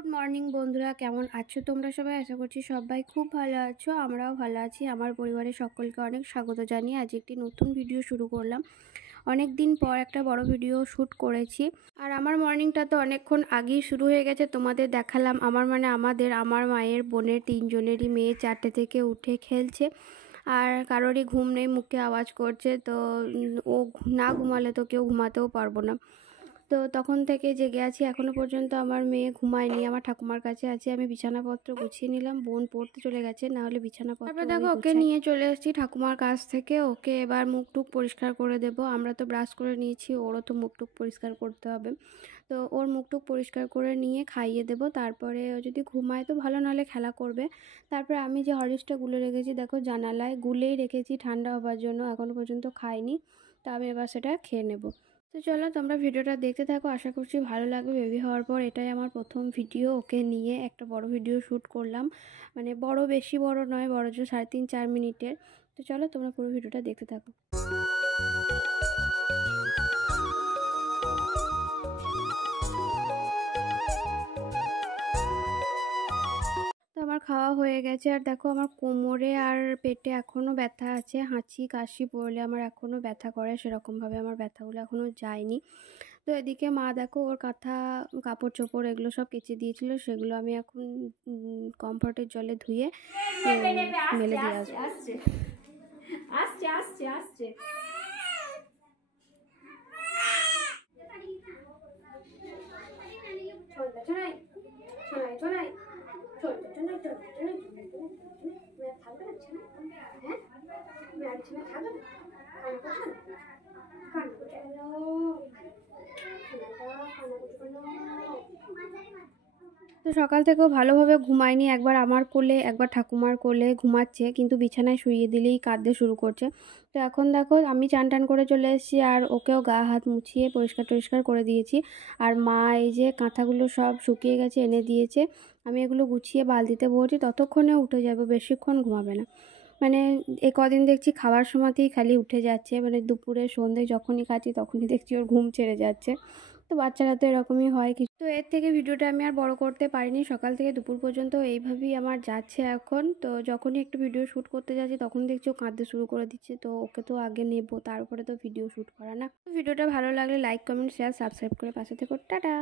Good morning বন্ধুরা, কেমন আছো তোমরা সবাই? আশা করছি সবাই খুব ভালো আছো। আমরাও ভালো আছি। আমার পরিবারের সকলকে অনেক স্বাগত জানিয়ে আজ একটি নতুন ভিডিও শুরু করলাম। অনেক দিন পর একটা বড় ভিডিও শ্যুট করেছি। আর আমার মর্নিংটা তো অনেকক্ষণ আগেই শুরু হয়ে গেছে। তোমাদের দেখালাম আমার মায়ের বোনের 3 জনেরই মেয়ে 4টে থেকে উঠে খেলছে। আর কারোরই ঘুম নেই, মুখে আওয়াজ করছে। তো ও না ঘুমালে তো কেউ ঘুমাতেও পারবো না। তো তখন থেকে জেগে আছি, এখনও পর্যন্ত আমার মেয়ে ঘুমায়নি। আমার ঠাকুমার কাছে আছে। আমি বিছানাপত্র গুছিয়ে নিলাম, বোন পড়তে চলে গেছে, না হলে বিছানাপত্র তারপর দেখো ওকে নিয়ে চলে এসেছি ঠাকুমার কাছ থেকে। ওকে এবার মুখ টুক পরিষ্কার করে দেব। আমরা তো ব্রাশ করে নিয়েছি, ওরও তো মুখ টুক পরিষ্কার করতে হবে। তো ওর মুখ টুক পরিষ্কার করে নিয়ে খাইয়ে দেব। তারপরে ও যদি ঘুমায় তো ভালো, নাহলে খেলা করবে। তারপরে আমি যে হরলিক্সটা গুলে রেখেছি দেখো জানালায়, গুলেই রেখেছি ঠান্ডা হবার জন্য, এখনও পর্যন্ত খাইনি। তো আমি এবার সেটা খেয়ে নেব। তো চলো তোমরা ভিডিওটা দেখতে থাকো, আশা করছি ভালো লাগবে। বেবি হওয়ার পর এটাই আমার প্রথম ভিডিও। ওকে নিয়ে একটা বড় ভিডিও শ্যুট করলাম, মানে বড়, বেশি বড় নয়, বড় যে 3.5-4 মিনিটের। তো চলো তোমরা পুরো ভিডিওটা দেখতে থাকো। তো আমার খাওয়া হয়ে গেছে। আর দেখো আমার কোমরে আর পেটে এখনও ব্যথা আছে। হাঁচি কাশি পড়লে আমার এখনও ব্যথা করে, সেরকমভাবে আমার ব্যথাগুলো এখনও যায়নি। তো এদিকে মা দেখো ওর কাপড় চোপড় এগুলো সব কেচে দিয়েছিল, সেগুলো আমি এখন কমফর্টের জলে ধুয়ে মেলে দিয়ে আসবো। আসছে আসছে আসছে তো সকাল থেকেও ভালোভাবে ঘুমায়নি। একবার আমার কোলে, একবার ঠাকুমার কোলে ঘুমাচ্ছে, কিন্তু বিছানায় শুইয়ে দিলেই কাঁদতে শুরু করছে। তো এখন দেখো আমি চান টান করে চলে এসেছি, আর ওকেও গা হাত মুছিয়ে পরিষ্কার টরিষ্কার করে দিয়েছি। আর মা এই যে কাঁথাগুলো সব শুকিয়ে গেছে এনে দিয়েছে। আমি এগুলো গুছিয়ে বালতিতে ভরছি, ততক্ষণে উঠে যাবে, বেশিক্ষণ ঘুমাবে না। মানে এ কদিন দেখছি খাবার সময়তেই খালি উঠে যাচ্ছে, মানে দুপুরে সন্ধ্যে যখনই খাচ্ছি তখনই দেখছি ওর ঘুম ছেড়ে যাচ্ছে। তো বাচ্চারা তো এরকমই হয় কিছু। তো এর থেকে ভিডিওটা আমি আর বড় করতে পারিনি। সকাল থেকে দুপুর পর্যন্ত এইভাবেই আমার যাচ্ছে এখন। তো যখনই একটু ভিডিও শ্যুট করতে যাচ্ছি তখন দেখছি ও কাঁদতে শুরু করে দিচ্ছে। তো ওকে তো আগে নেবো, তারপরে তো ভিডিও শ্যুট করা না। ভিডিওটা ভালো লাগলে লাইক কমেন্ট শেয়ার সাবস্ক্রাইব করে পাশে থেকো। টাটা।